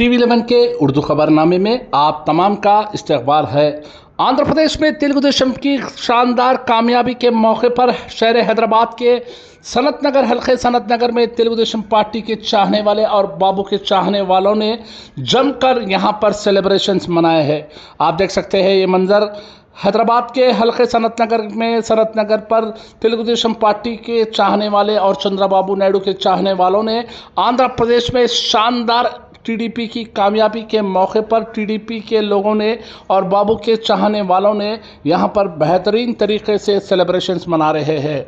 TV11 के उर्दू खबरनामे में आप तमाम का इस्तकबाल है। आंध्र प्रदेश में तेलुगु देशम की शानदार कामयाबी के मौके पर शहर हैदराबाद के सनत नगर हल्के सनत नगर में तेलुगु देशम पार्टी के चाहने वाले और बाबू के चाहने वालों ने जमकर यहां पर सेलिब्रेशंस मनाए हैं। आप देख सकते हैं ये मंजर हैदराबाद के हल्के सनत नगर में सनत नगर पर तेलुगु देशम पार्टी के चाहने वाले और चंद्रबाबू नायडू के चाहने वालों ने आंध्र प्रदेश में शानदार टीडीपी की कामयाबी के मौके पर टीडीपी के लोगों ने और बाबू के चाहने वालों ने यहां पर बेहतरीन तरीके से सेलिब्रेशंस मना रहे हैं।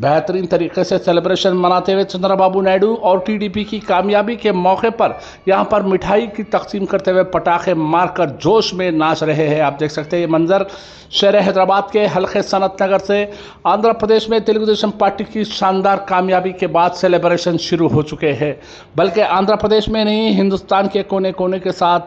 बेहतरीन तरीके से सेलिब्रेशन मनाते हुए चंद्रबाबू नायडू और टीडीपी की कामयाबी के मौके पर यहां पर मिठाई की तकसीम करते हुए पटाखे मारकर जोश में नाच रहे हैं। आप देख सकते हैं ये मंजर शहर हैदराबाद के हल्के सनत नगर से आंध्र प्रदेश में तेलुगु देशम पार्टी की शानदार कामयाबी के बाद सेलिब्रेशन शुरू हो चुके हैं। बल्कि आंध्र प्रदेश में नहीं, हिंदुस्तान के कोने कोने के साथ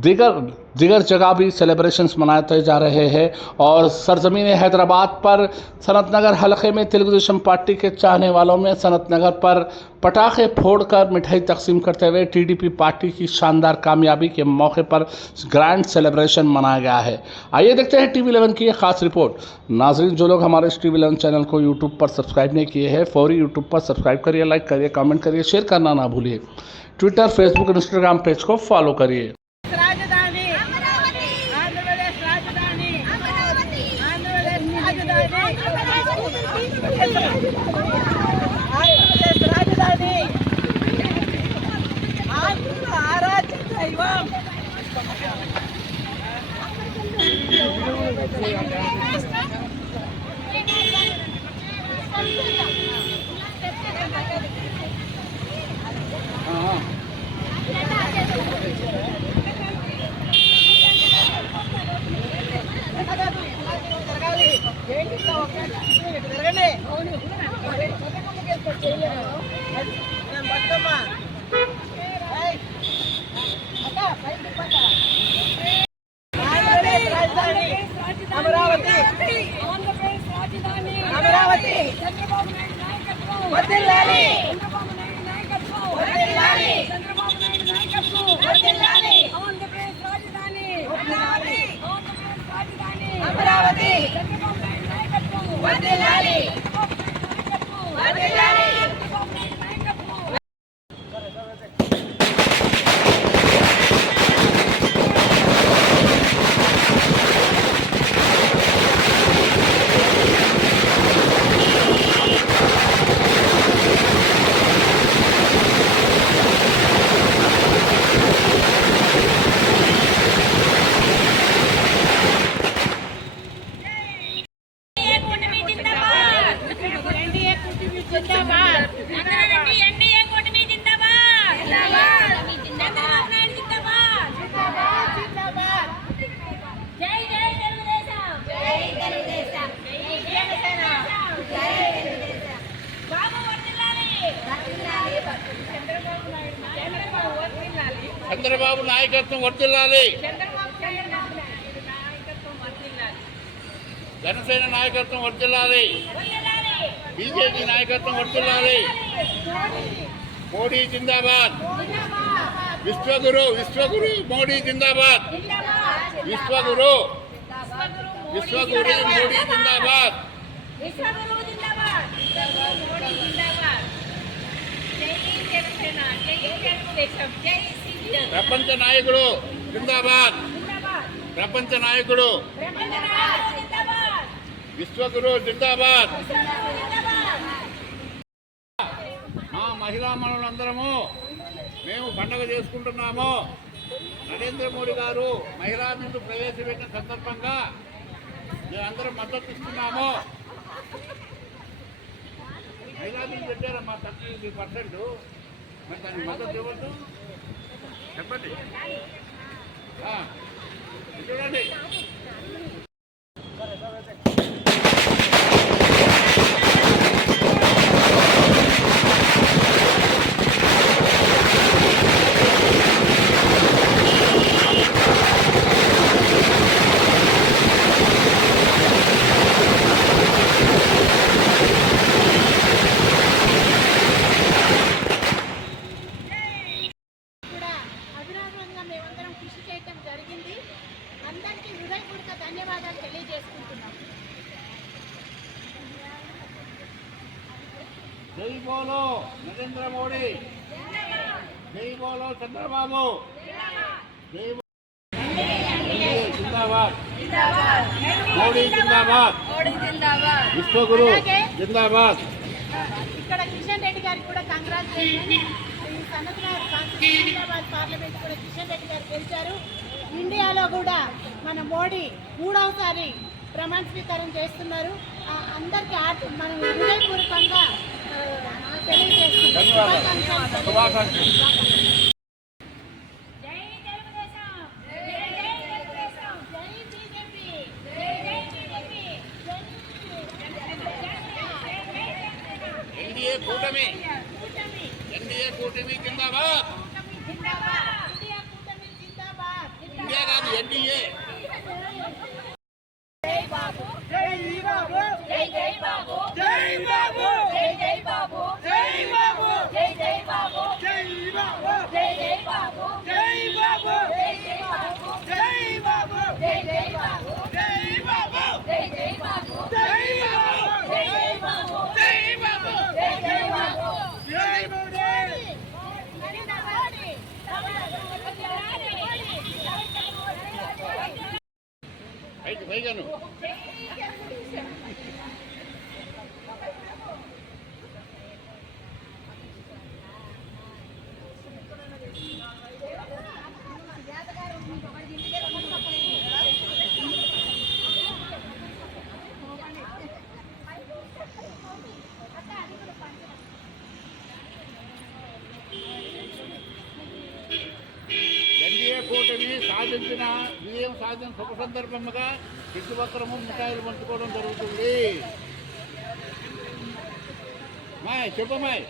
दिगर जगह भी सेलिब्रेशंस मनाते जा रहे हैं। और सरजमीन हैदराबाद पर सनत नगर हल्के में तेलुगु देशम पार्टी के चाहने वालों में सनत नगर पर पटाखे फोड़कर मिठाई तकसीम करते हुए टीडीपी पार्टी की शानदार कामयाबी के मौके पर ग्रैंड सेलिब्रेशन मनाया गया है। आइए देखते हैं TV11 की एक खास रिपोर्ट। नाजरीन, जो लोग हमारे इस TV11 चैनल को यूट्यूब पर सब्सक्राइब नहीं किए हैं, फौरी यूट्यूब पर सब्सक्राइब करिए, लाइक करिए, कमेंट करिए, शेयर करना ना भूलिए। ट्विटर, फेसबुक, इंस्टाग्राम पेज को फॉलो करिए। చంద్రబాబు నాయకత్వం వర్ధిల్లాలి, జనసేన నాయకత్వం వర్ధిల్లాలి, బీజేపీ నాయకత్వం వర్ధిల్లాలి, మోడీ జిందాబాద్, విశ్వగురు విశ్వగురు మోడీ జిందాబాద్, విశ్వగురు విశ్వగురు మోడీ జిందాబాద్, ప్రపంచ నాయకుడు జిందాబాద్, ప్రపంచ నాయకుడు విశ్వగురు జిందాబాద్. మా మహిళా మనులందరము మేము పండుగ చేసుకుంటున్నాము. నరేంద్ర మోడీ గారు మహిళా బిల్లు ప్రవేశపెట్టిన సందర్భంగా మేమందరం మద్దతు ఇస్తున్నాము. మహిళా బిల్లు పెట్టారమ్మా 30% మరి దానికి మద్దతు ఇవ్వద్దు చెప్పండి. చూడండి, మేమందరం కృషి చేయటం జరిగింది. అందరికీ హృదయపూర్వక ధన్యవాదాలు తెలియజేసుకుంటున్నాం. జై బోలో నరేంద్ర మోడీ, జై బోలో చంద్రబాబు, జై జిందాబాద్, మోడీ జిందాబాద్, విశ్వగురు జిందాబాద్. ఇక్కడ కిషన్ రెడ్డి గారికి కూడా కంగ్రాచులేషన్. ఈ సనత్నగర్ పార్లమెంట్ కూడా కిషన్ రెడ్డి గారు గెలిచారు. ఇండియాలో కూడా మన మోడీ 3వసారి ప్రమాణ స్వీకారం చేస్తున్నారు. అందరికీ మనం హృదయపూర్వకంగా తెలియజేస్తున్నాం. శుభాకాంక్షలు. ఎన్డీఏ కూటమి, ఎన్డీఏ కూటమి జిందాబాద్, ఇండియా కాదు ఎన్డీఏ. జై బాబు, జై బాబు, జై జై బాబు, జై బాబు, జై జై బాబు, జై బాబు, జై జై బాబు, జై బాబు, జై జై బాబు, జై బాబు, జై జై బాబు, జై బాబు, జై జై బాబు, జై బాబు, జై జై బాబు, జై బాబు, జై జై బాబు, జై బాబు, జై జై బాబు, జై మోడీ. అయితే పైగాను ఎన్డీఏ కూటమి సాధించిన విజయం సాధించిన శుభ సందర్భంగా ప్రతి ఒక్కరము మిఠాయిలు పంచుకోవడం జరుగుతుంది. మాయ్ చెప్పమాయ్.